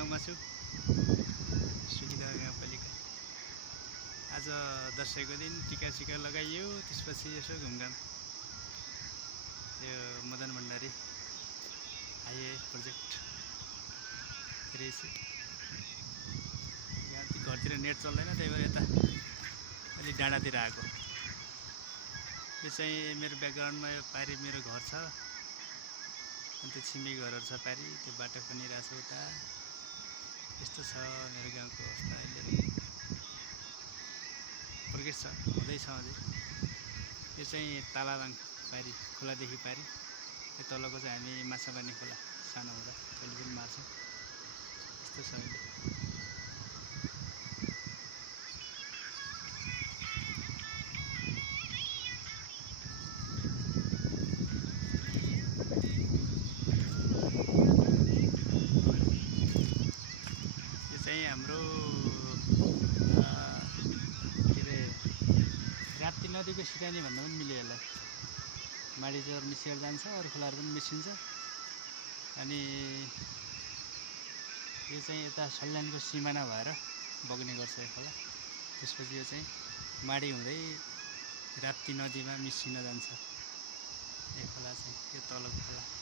गाउँमा छु, सुकिदार गाउँपालिका। आज दसैँको दिन टिका लगाइयो, त्यसपछि यसो घुमघाम। यो मदन भण्डारी हाइवे प्रोजेक्ट रहेछ। घरतिर नेट चल्दैन, त्यही भएर यता अलि डाँडातिर आएको। यो चाहिँ मेरो ब्याकग्राउन्डमा यो पारि मेरो घर छ, अनि त्यो छिमेकी घरहरू छ पारि, त्यो बाटो पनि रहेछ उता। यस्तो छ मेरो गाउँको अवस्था अहिले। प्रोग्रेस छ, हुँदैछ अझै। यो चाहिँ तालालाङ पारि, खोलादेखि पारि। यो तलको चाहिँ हामी माछा मार्ने खोला, सानो हुँदा कहिले पनि मार्छौँ। यस्तो छ अहिले। हाम्रो के अरे राप्ती नदीको सिरानी भन्दा पनि मिल्यो यसलाई। माडी जोर मिसिएर जान्छ, अरू खोलाहरू पनि मिसिन्छ। अनि यो चाहिँ यता सल्यानको सिमाना भएर बग्ने गर्छ यो खोला। त्यसपछि यो चाहिँ माडी हुँदै राप्ती नदीमा मिसिन जान्छ यो खोला चाहिँ, यो तलको खोला।